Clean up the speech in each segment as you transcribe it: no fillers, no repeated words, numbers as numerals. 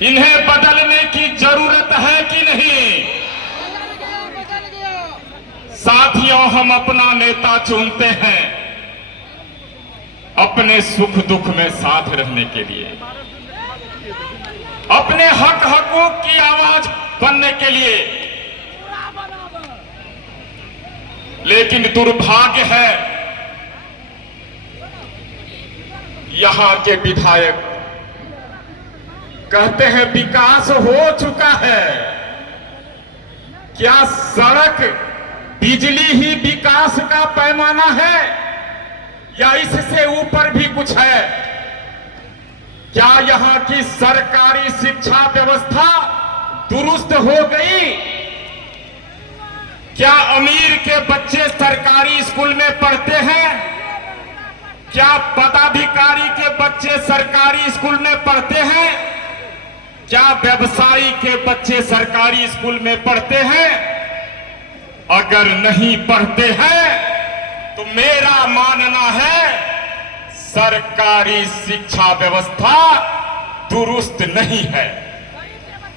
इन्हें बदलने की जरूरत है कि नहीं? साथियों, हम अपना नेता चुनते हैं अपने सुख दुख में साथ रहने के लिए, अपने हक हकूक की आवाज बनने के लिए। लेकिन दुर्भाग्य है, यहां के विधायक कहते हैं विकास हो चुका है। क्या सड़क बिजली ही विकास का पैमाना है या इससे ऊपर भी कुछ है? क्या यहां की सरकारी शिक्षा व्यवस्था दुरुस्त हो गई? क्या अमीर के बच्चे सरकारी स्कूल में पढ़ते हैं? क्या पदाधिकारी के बच्चे सरकारी स्कूल में पढ़ते हैं? क्या व्यवसायी के बच्चे सरकारी स्कूल में पढ़ते हैं? अगर नहीं पढ़ते हैं तो मेरा मानना है सरकारी शिक्षा व्यवस्था दुरुस्त नहीं है।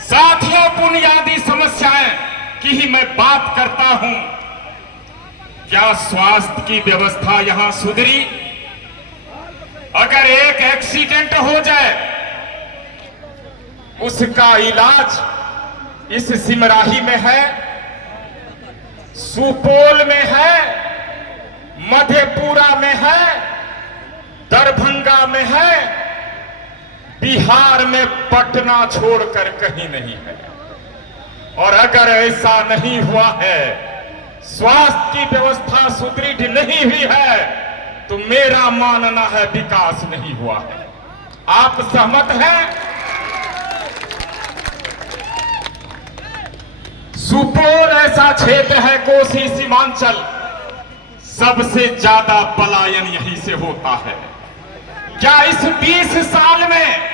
साथियों, बुनियादी समस्याएं की ही मैं बात करता हूं। क्या स्वास्थ्य की व्यवस्था यहां सुधरी? अगर एक एक्सीडेंट हो जाए, उसका इलाज इस सिमराही में है, सुपौल में है, मधेपुरा में है, दरभंगा में है, बिहार में पटना छोड़कर कहीं नहीं है। और अगर ऐसा नहीं हुआ है, स्वास्थ्य की व्यवस्था सुदृढ़ नहीं हुई है, तो मेरा मानना है विकास नहीं हुआ है। आप सहमत हैं? सुपौल ऐसा क्षेत्र है, कोसी सीमांचल, सबसे ज्यादा पलायन यहीं से होता है। क्या इस 20 साल में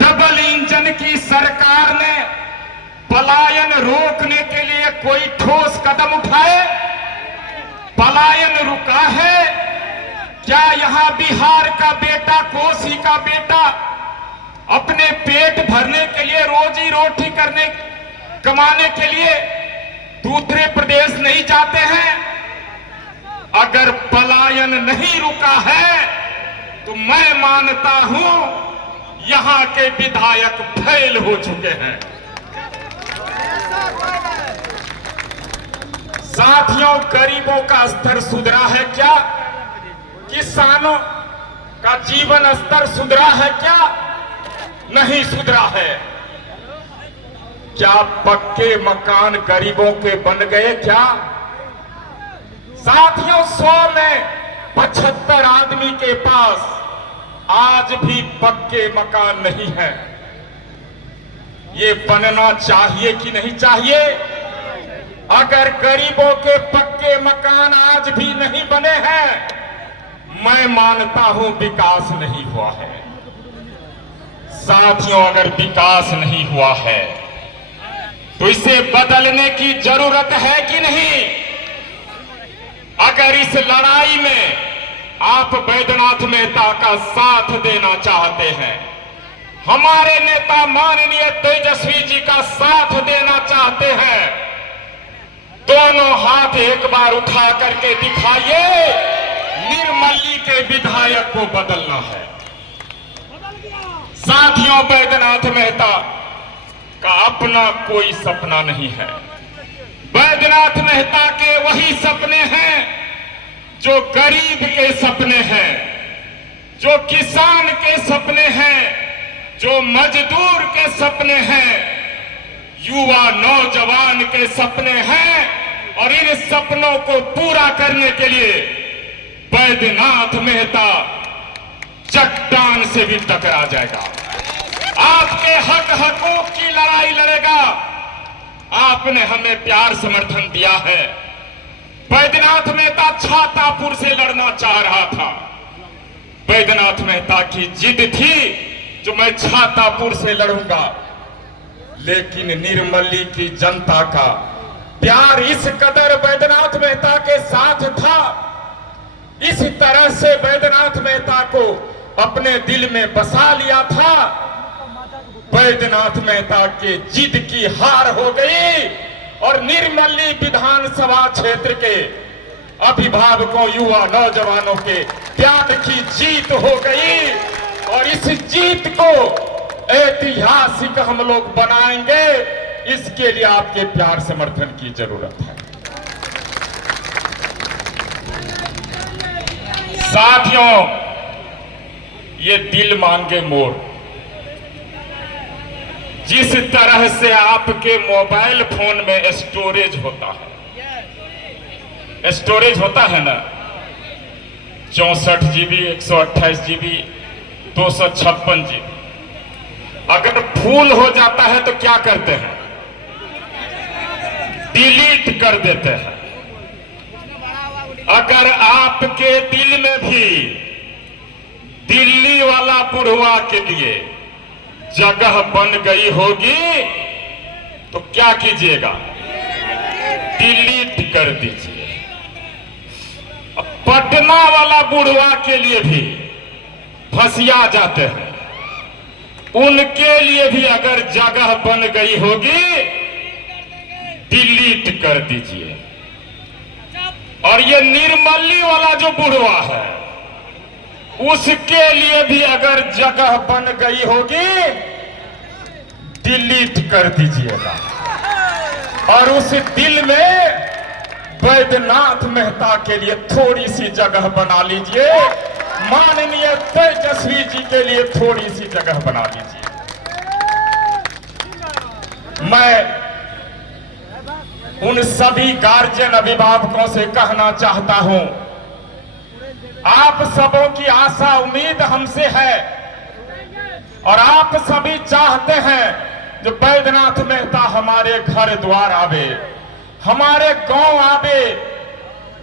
डबल इंजन की सरकार ने पलायन रोकने के लिए कोई ठोस कदम उठाए? पलायन रुका है? क्या यहां बिहार का बेटा, कोसी का बेटा अपने पेट भरने के लिए, रोजी रोटी कमाने के लिए दूसरे प्रदेश नहीं जाते हैं? अगर पलायन नहीं रुका है तो मैं मानता हूं यहां के विधायक फेल हो चुके हैं। साथियों, गरीबों का स्तर सुधरा है क्या? किसानों का जीवन स्तर सुधरा है क्या? नहीं सुधरा है। क्या पक्के मकान गरीबों के बन गए क्या? साथियों, 100 में 75 आदमी के पास आज भी पक्के मकान नहीं है। ये बनना चाहिए कि नहीं चाहिए? अगर गरीबों के पक्के मकान आज भी नहीं बने हैं, मैं मानता हूं विकास नहीं हुआ है। साथियों, अगर विकास नहीं हुआ है तो इसे बदलने की जरूरत है कि नहीं? अगर इस लड़ाई में आप बैद्यनाथ मेहता का साथ देना चाहते हैं, हमारे नेता माननीय तेजस्वी जी का साथ देना चाहते हैं, दोनों हाथ एक बार उठा करके दिखाइए। निर्मली के विधायक को बदलना है। साथियों, बैद्यनाथ मेहता का अपना कोई सपना नहीं है। बैद्यनाथ मेहता के वही सपने हैं जो गरीब के सपने हैं, जो किसान के सपने हैं, जो मजदूर के सपने हैं, युवा नौजवान के सपने हैं। और इन सपनों को पूरा करने के लिए बैद्यनाथ मेहता चट्टान से भी टकरा जाएगा, आपके हक हकूक की लड़ाई लड़ेगा। आपने हमें प्यार समर्थन दिया है। बैद्यनाथ मेहता छातापुर से लड़ना चाह रहा था। बैद्यनाथ मेहता की जिद थी जो मैं छातापुर से लड़ूंगा, लेकिन निर्मली की जनता का प्यार इस कदर बैद्यनाथ मेहता के साथ था, इस तरह से बैद्यनाथ मेहता को अपने दिल में बसा लिया था। बैद्यनाथ मेहता के जिद की हार हो गई और निर्मली विधानसभा क्षेत्र के अभिभावकों, युवा, नौजवानों के प्यार की जीत हो गई। और इस जीत को ऐतिहासिक हम लोग बनाएंगे, इसके लिए आपके प्यार समर्थन की जरूरत है। साथियों, ये दिल मांगे मोर, जिस तरह से आपके मोबाइल फोन में स्टोरेज होता है, स्टोरेज होता है ना, 64 GB, 128 GB, 256 GB, अगर फुल हो जाता है तो क्या करते हैं? डिलीट कर देते हैं। अगर आपके दिल में भी दिल्ली वाला बुढ़वा के लिए जगह बन गई होगी तो क्या कीजिएगा? डिलीट कर दीजिए। पटना वाला बुढ़वा के लिए भी फंसिया जाते हैं, उनके लिए भी अगर जगह बन गई होगी डिलीट कर दीजिए। और ये निर्मली वाला जो बुढ़वा है, उसके लिए भी अगर जगह बन गई होगी डिलीट कर दीजिएगा। और उस दिल में बैद्यनाथ मेहता के लिए थोड़ी सी जगह बना लीजिए, माननीय तेजस्वी जी के लिए थोड़ी सी जगह बना लीजिए। मैं उन सभी गार्जियन, अभिभावकों से कहना चाहता हूं, आप सबों की आशा उम्मीद हमसे है और आप सभी चाहते हैं जो बैद्यनाथ मेहता हमारे घर द्वार आवे, हमारे गांव आवे,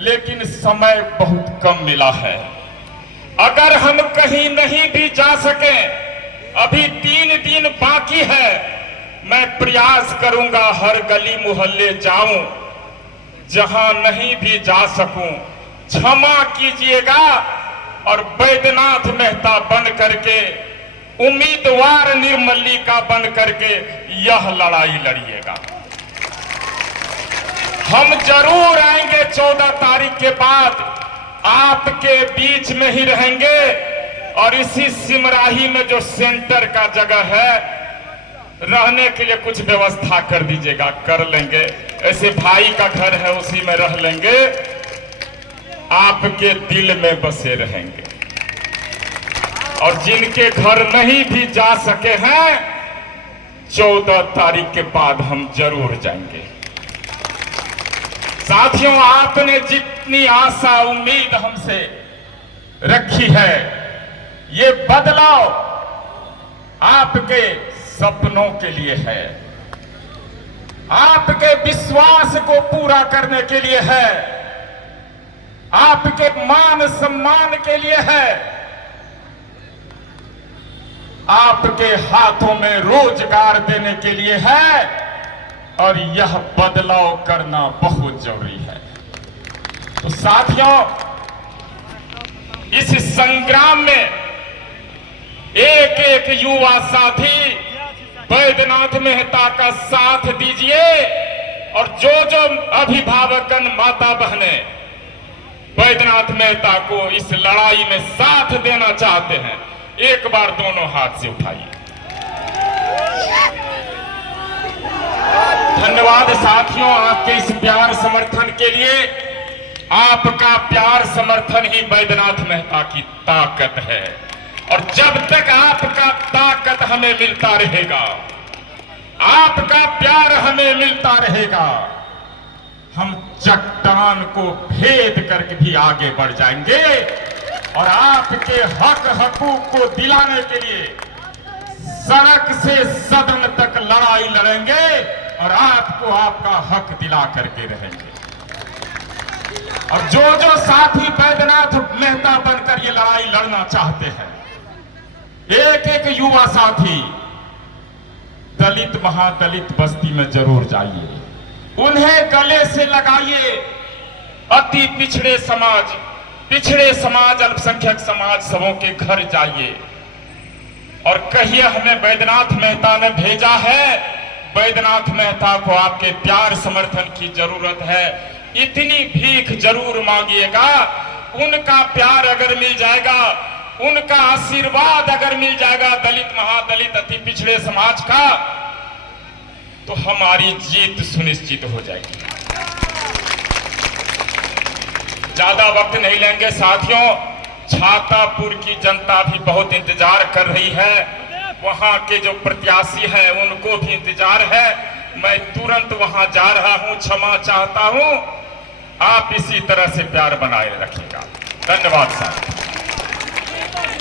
लेकिन समय बहुत कम मिला है। अगर हम कहीं नहीं भी जा सके, अभी 3 दिन बाकी है, मैं प्रयास करूंगा हर गली मोहल्ले जाऊं। जहां नहीं भी जा सकूं क्षमा कीजिएगा और बैद्यनाथ मेहता बन करके, उम्मीदवार निर्मली का बन करके यह लड़ाई लड़िएगा। हम जरूर आएंगे 14 तारीख के बाद, आपके बीच में ही रहेंगे और इसी सिमराही में जो सेंटर का जगह है, रहने के लिए कुछ व्यवस्था कर दीजिएगा, कर लेंगे। ऐसे भाई का घर है, उसी में रह लेंगे, आपके दिल में बसे रहेंगे। और जिनके घर नहीं भी जा सके हैं, 14 तारीख के बाद हम जरूर जाएंगे। साथियों, आपने जितनी आशा उम्मीद हमसे रखी है, ये बदलाव आपके सपनों के लिए है, आपके विश्वास को पूरा करने के लिए है, आपके मान सम्मान के लिए है, आपके हाथों में रोजगार देने के लिए है। और यह बदलाव करना बहुत जरूरी है। तो साथियों, इस संग्राम में एक एक युवा साथी बैद्यनाथ मेहता का साथ दीजिए। और जो जो अभिभावकन, माता बहने बैद्यनाथ मेहता को इस लड़ाई में साथ देना चाहते हैं, एक बार दोनों हाथ से उठाइए। धन्यवाद साथियों, आपके इस प्यार समर्थन के लिए। आपका प्यार समर्थन ही बैद्यनाथ मेहता की ताकत है। और जब तक आपका ताकत हमें मिलता रहेगा, आपका प्यार हमें मिलता रहेगा, हम चट्टान को भेद करके भी आगे बढ़ जाएंगे और आपके हक हकूक को दिलाने के लिए सड़क से सदन तक लड़ाई लड़ेंगे और आपको आपका हक दिला करके रहेंगे। और जो जो साथी बैद्यनाथ मेहता बनकर ये लड़ाई लड़ना चाहते हैं, एक एक युवा साथी दलित महादलित बस्ती में जरूर जाइए, उन्हें गले से लगाइए। अति पिछड़े समाज, अल्पसंख्यक समाज सबों के घर जाइए और कहिए हमें बैद्यनाथ मेहता ने भेजा है, बैद्यनाथ मेहता को आपके प्यार समर्थन की जरूरत है, इतनी भीख जरूर मांगिएगा। उनका प्यार अगर मिल जाएगा, उनका आशीर्वाद अगर मिल जाएगा दलित, महादलित, अति पिछड़े समाज का, तो हमारी जीत सुनिश्चित हो जाएगी। ज्यादा वक्त नहीं लेंगे साथियों, छातापुर की जनता भी बहुत इंतजार कर रही है, वहां के जो प्रत्याशी हैं उनको भी इंतजार है। मैं तुरंत वहां जा रहा हूं, क्षमा चाहता हूं। आप इसी तरह से प्यार बनाए रखिएगा। धन्यवाद साहब।